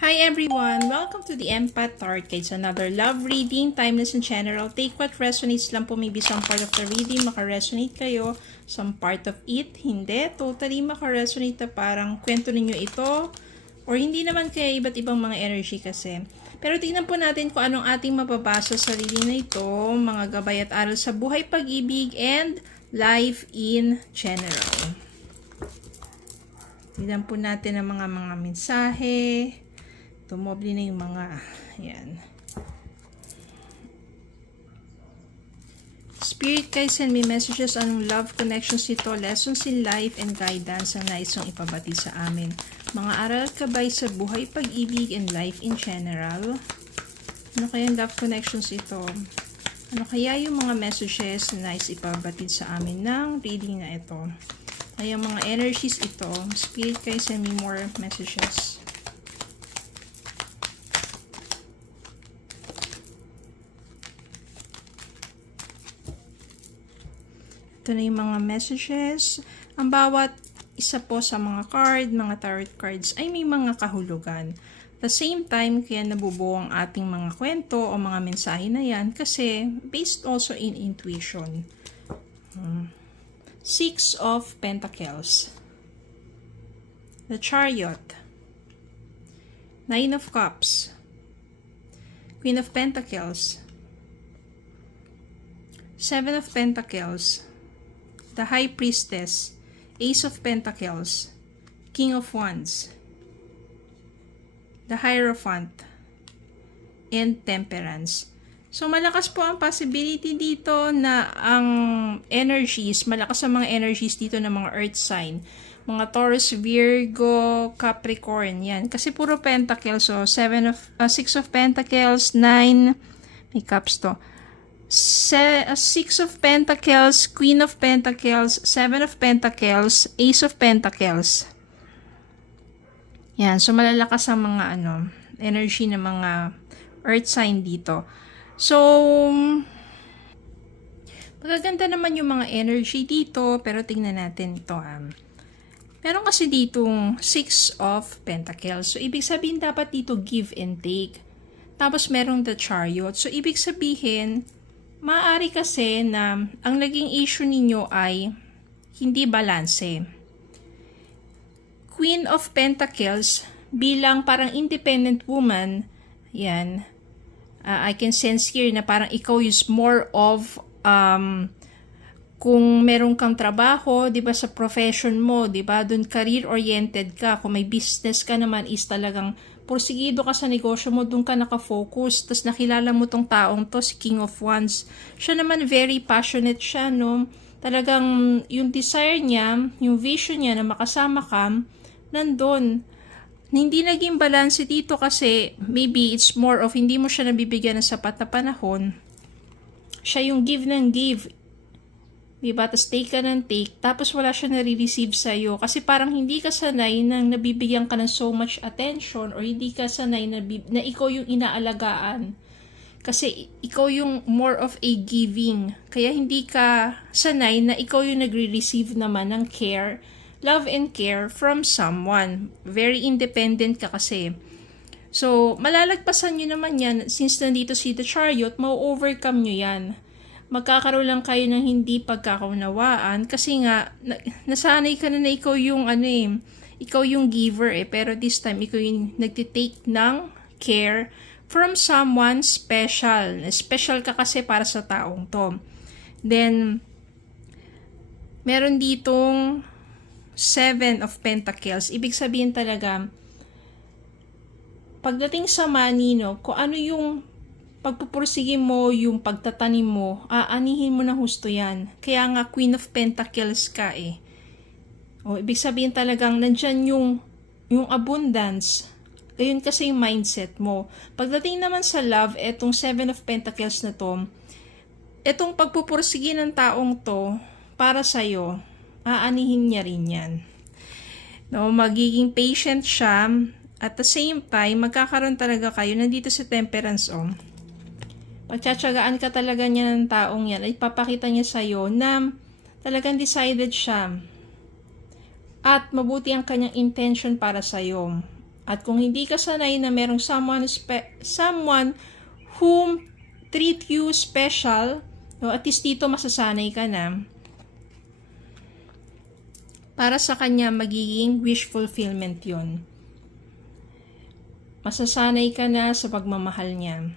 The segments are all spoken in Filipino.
Hi everyone! Welcome to the Empath Tarot Guides. Another love reading, timeless and general. Take what resonates lang po. Maybe some part of the reading makaresonate kayo. Some part of it, hindi. Totally makaresonate na parang kwento ninyo ito. Or hindi naman kaya iba't ibang mga energy kasi. Pero tingnan po natin kung anong ating mababasa sa reading na ito. Mga gabay at aral sa buhay, pag-ibig, and life in general. Tingnan po natin ang mga mensahe. Tumoble na yung mga, yan. Spirit guys, send me messages on love connections ito, lessons in life and guidance ang nais kong ipabati sa amin. Mga aral kabay sa buhay, pag-ibig and life in general. Ano kaya yung love connections ito? Ano kaya yung mga messages na nais ipabatid sa amin ng reading na ito? Kaya mga energies ito. Spirit guys, send me more messages. Ito na yung mga messages. Ang bawat isa po sa mga card, mga tarot cards, ay may mga kahulugan. At the same time, kaya nabubuo ang ating mga kwento o mga mensahe na yan kasi based also in intuition. Six of Pentacles. The Chariot. Nine of Cups. Queen of Pentacles. Seven of Pentacles. The High Priestess, Ace of Pentacles, King of Wands, the Hierophant, and Temperance. So, malakas po ang possibility dito na ang energies, malakas ang mga energies dito ng mga earth sign. Mga Taurus, Virgo, Capricorn, yan. Kasi puro Pentacles, so Six of Pentacles, 9, may cups to. Six of Pentacles, Queen of Pentacles, Seven of Pentacles, Ace of Pentacles. Yan, so malalakas ang mga energy ng mga earth sign dito. So, magaganda naman yung mga energy dito, pero tingnan natin ito. Meron kasi ditong Six of Pentacles. So, ibig sabihin dapat dito give and take. Tapos merong the Chariot. So, ibig sabihin, maaari kasi na ang naging issue ninyo ay hindi balanse. Queen of Pentacles, bilang parang independent woman, yan, I can sense here na parang ikaw is more of, kung meron kang trabaho, di ba sa profession mo, di ba, dun career-oriented ka, kung may business ka naman is talagang porsigido ka sa negosyo mo, doon ka nakafocus, tapos nakilala mo tong taong to, si King of Wands. Siya naman very passionate siya, no? Talagang yung desire niya, yung vision niya na makasama ka, nandun. Hindi naging balance dito kasi maybe it's more of hindi mo siya nabibigyan ng sapat na panahon. Siya yung give ng give. Diba? Tapos take ka ng take. Tapos wala siya nare-receive sa'yo. Kasi parang hindi ka sanay nang nabibigyan ka ng so much attention or hindi ka sanay na ikaw yung inaalagaan. Kasi ikaw yung more of a giving. Kaya hindi ka sanay na ikaw yung nagre-receive naman ng care, love and care from someone. Very independent ka kasi. So, malalagpasan nyo naman yan. Since nandito si The Chariot, ma-overcome nyo yan. Magkakaroon lang kayo ng hindi pagkakaunawaan kasi nga nasanay ka na ikaw yung ikaw yung giver pero this time ikaw yung nagtitake ng care from someone special. Special ka kasi para sa taong to. Then meron ditong Seven of Pentacles. Ibig sabihin talaga pagdating sa money, no, kung ano yung pagpupursige mo, yung pagtatanim mo, aanihin mo na husto yan. Kaya nga Queen of Pentacles ka eh. O, ibig sabihin talagang nandyan yung abundance. Ayun kasi yung mindset mo. Pagdating naman sa love, etong Seven of Pentacles na to, etong pagpupursige ng taong to, para sa'yo, aanihin niya rin yan. No, magiging patient siya. At the same time, magkakaroon talaga kayo. Nandito sa Temperance, pagtsatsagaan ka talaga niya ng taong yan, ay papakita niya sa'yo na talagang decided siya. At mabuti ang kanyang intention para sa'yo. At kung hindi ka sanay na merong someone whom treat you special, no, at least dito masasanay ka na. Para sa kanya, magiging wish fulfillment yun. Masasanay ka na sa pagmamahal niya.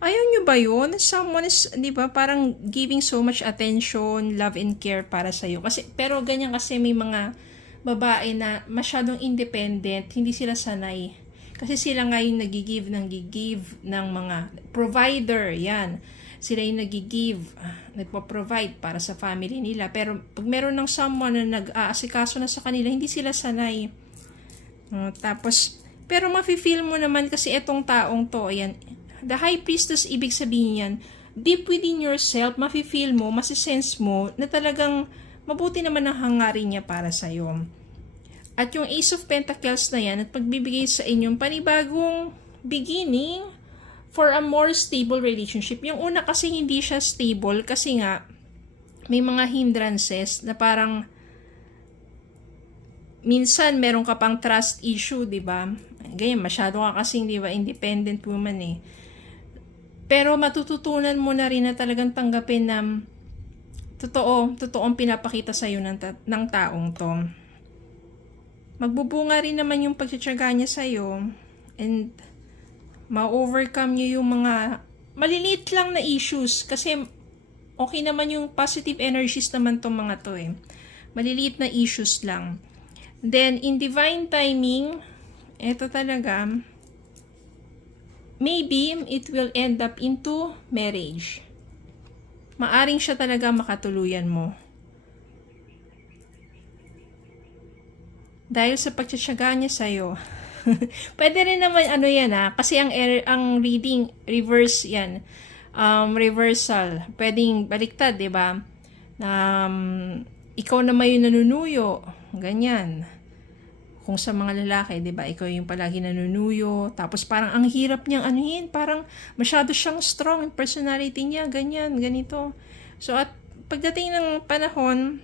Ayaw nyo ba yun? Someone is, di ba, parang giving so much attention, love and care para sa'yo. Pero ganyan kasi may mga babae na masyadong independent, hindi sila sanay. Kasi sila nga yung nag-give ng mga provider, yan. Sila yung nagpo-provide para sa family nila. Pero pag meron ng someone na nag-aasikaso na sa kanila, hindi sila sanay. Pero mafe-feel mo naman kasi etong taong to, ayan, the High Priestess, ibig sabihin yan, deep within yourself, mafe-feel mo, masisense mo, na talagang mabuti naman ang hangarin niya para sa'yo. At yung Ace of Pentacles na yan, at pagbibigay sa inyong panibagong beginning for a more stable relationship. Yung una kasi hindi siya stable kasi nga may mga hindrances na parang minsan meron ka pang trust issue, di ba? Ganyan, masyado ka kasing, di ba, independent woman eh. Pero matututunan mo na rin na talagang tanggapin na totoong pinapakita sa'yo ng taong to. Magbubunga rin naman yung pagtsatsaga niya sa'yo and ma-overcome niyo yung mga maliliit lang na issues kasi okay naman yung positive energies naman tong mga to eh. Maliliit na issues lang. Then, in divine timing, eto talaga, maybe it will end up into marriage. Maaring siya talaga makatuluyan mo. Dahil sa pagtsatsaga niya sa'yo. Pwede rin naman yan kasi ang reading, reverse yan. Reversal. Pwedeng baliktad, di ba? Ikaw naman yung nanunuyo. Ganyan. Kung sa mga lalaki, di ba? Ikaw yung palagi nanunuyo. Tapos parang ang hirap niyang anuhin. Parang masyado siyang strong. Yung personality niya, ganyan, ganito. So at pagdating ng panahon,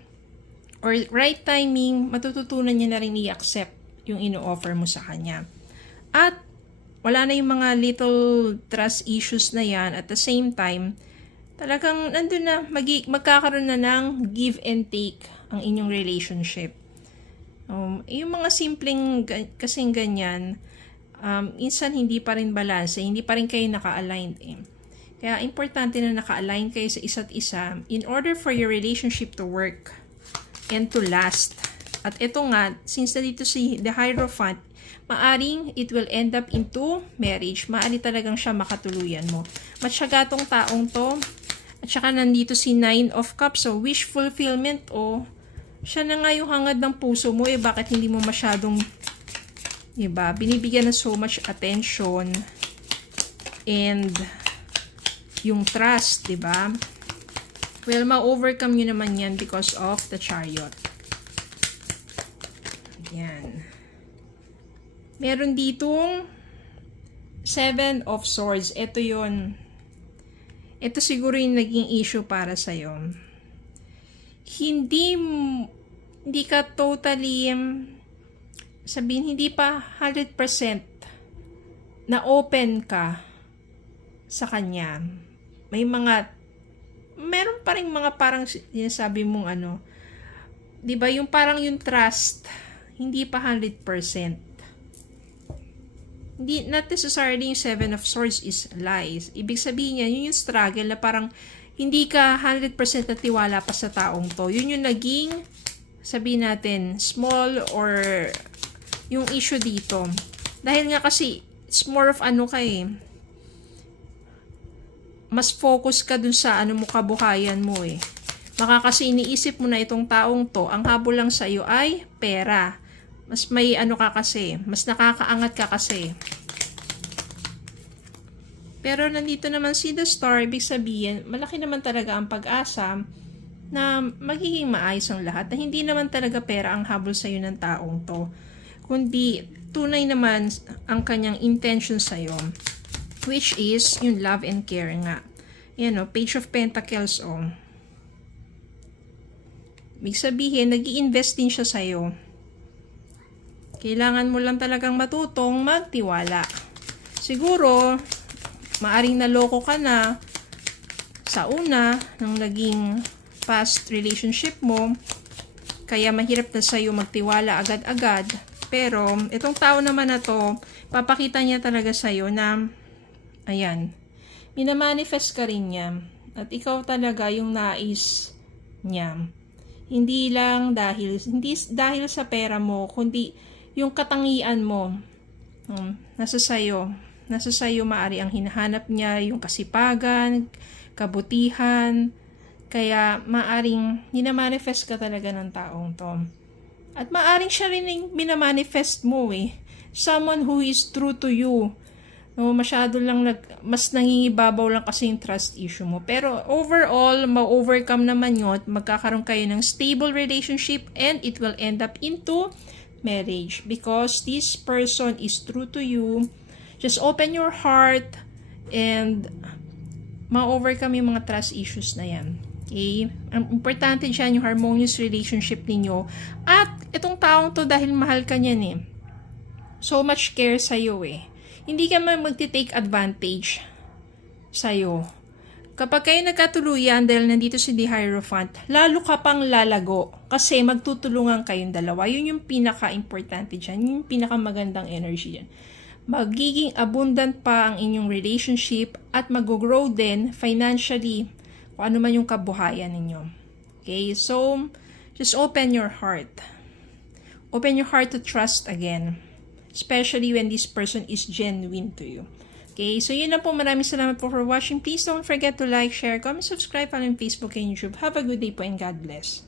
or right timing, matututunan niya na rin i-accept yung ino-offer mo sa kanya. At wala na yung mga little trust issues na yan. At the same time, talagang nandun na, magkakaroon na ng give and take ang inyong relationship. Yung mga simpleng kasing ganyan, minsan hindi pa rin balance, hindi pa rin kayo naka-aligned eh. Kaya importante na naka-align kayo sa isa't isa in order for your relationship to work and to last. At ito nga, since nandito si the Hierophant, maaring it will end up into marriage. Maari talagang siya makatuluyan mo. Matsyaga tong taong to. At saka nandito si Nine of Cups. So, wish fulfillment siya na nga yung hangad ng puso mo. Bakit hindi mo masyadong, diba, binibigyan na so much attention and yung trust, diba? Well, ma-overcome nyo naman yan because of the Chariot. Yan. Meron ditong Seven of Swords. Ito yon. Ito siguro yung naging issue para sa'yo. Hindi ka totally, sabihin, hindi pa 100% na open ka sa kanya. Meron pa rin mga parang sinasabi mong di ba yung parang yung trust, hindi pa 100%. Not necessarily yung Seven of Swords is lies. Ibig sabihin niya, yun yung struggle na parang hindi ka 100% na tiwala pa sa taong to. Yun yung naging, sabihin natin, small or yung issue dito. Dahil nga kasi, it's more of mas focus ka dun sa mo kabuhayan mo eh. Baka kasi iniisip mo na itong taong to, ang habol lang sa iyo ay pera. Mas may ka kasi, mas nakakaangat ka kasi. Pero nandito naman si the Star, ibig sabihin, malaki naman talaga ang pag-asa na magiging maayos ang lahat. Na hindi naman talaga pera ang habol sa iyo ng taong to. Kundi tunay naman ang kanyang intention sa iyo. Which is yung love and care nga. Yan Page of Pentacles Ibig sabihin, nag-i-invest din siya sa'yo. Kailangan mo lang talagang matutong magtiwala. Siguro, maaring naloko ka na sa una ng naging past relationship mo, kaya mahirap na sa'yo magtiwala agad-agad. Pero, itong tao naman na to, papakita niya talaga sa'yo na, ayan, minamanifest ka rin niya. At ikaw talaga yung nais niya. Hindi dahil sa pera mo, kundi yung katangian mo. Nasa sayo. Nasa sayo maari ang hinahanap niya, yung kasipagan, kabutihan. Kaya maaring minamanifest ka talaga ng taong to. At maaring siya rin yung minamanifest mo eh. Someone who is true to you. No, masyado lang mas nangingibabaw lang kasi yung trust issue mo. Pero overall, ma-overcome naman yun at magkakaroon kayo ng stable relationship and it will end up into marriage because this person is true to you. Just open your heart and ma-overcome yung mga trust issues na yan. Okay? Ang importante dyan yung harmonious relationship ninyo. At itong taong to dahil mahal ka niyan eh. So much care sa'yo eh. Hindi ka man magti-take advantage sa'yo. Kapag kayo nagkatuluyan dahil nandito si The Hierophant, lalo ka pang lalago kasi magtutulungan kayong dalawa. Yun yung pinaka-importante dyan. Yun yung pinaka-magandang energy dyan. Magiging abundant pa ang inyong relationship at mag-grow din financially kung ano man yung kabuhayan ninyo. Okay? So, just open your heart. Open your heart to trust again. Especially when this person is genuine to you. Okay, so yun lang po. Maraming salamat po for watching. Please don't forget to like, share, comment, subscribe on Facebook and YouTube. Have a good day po and God bless.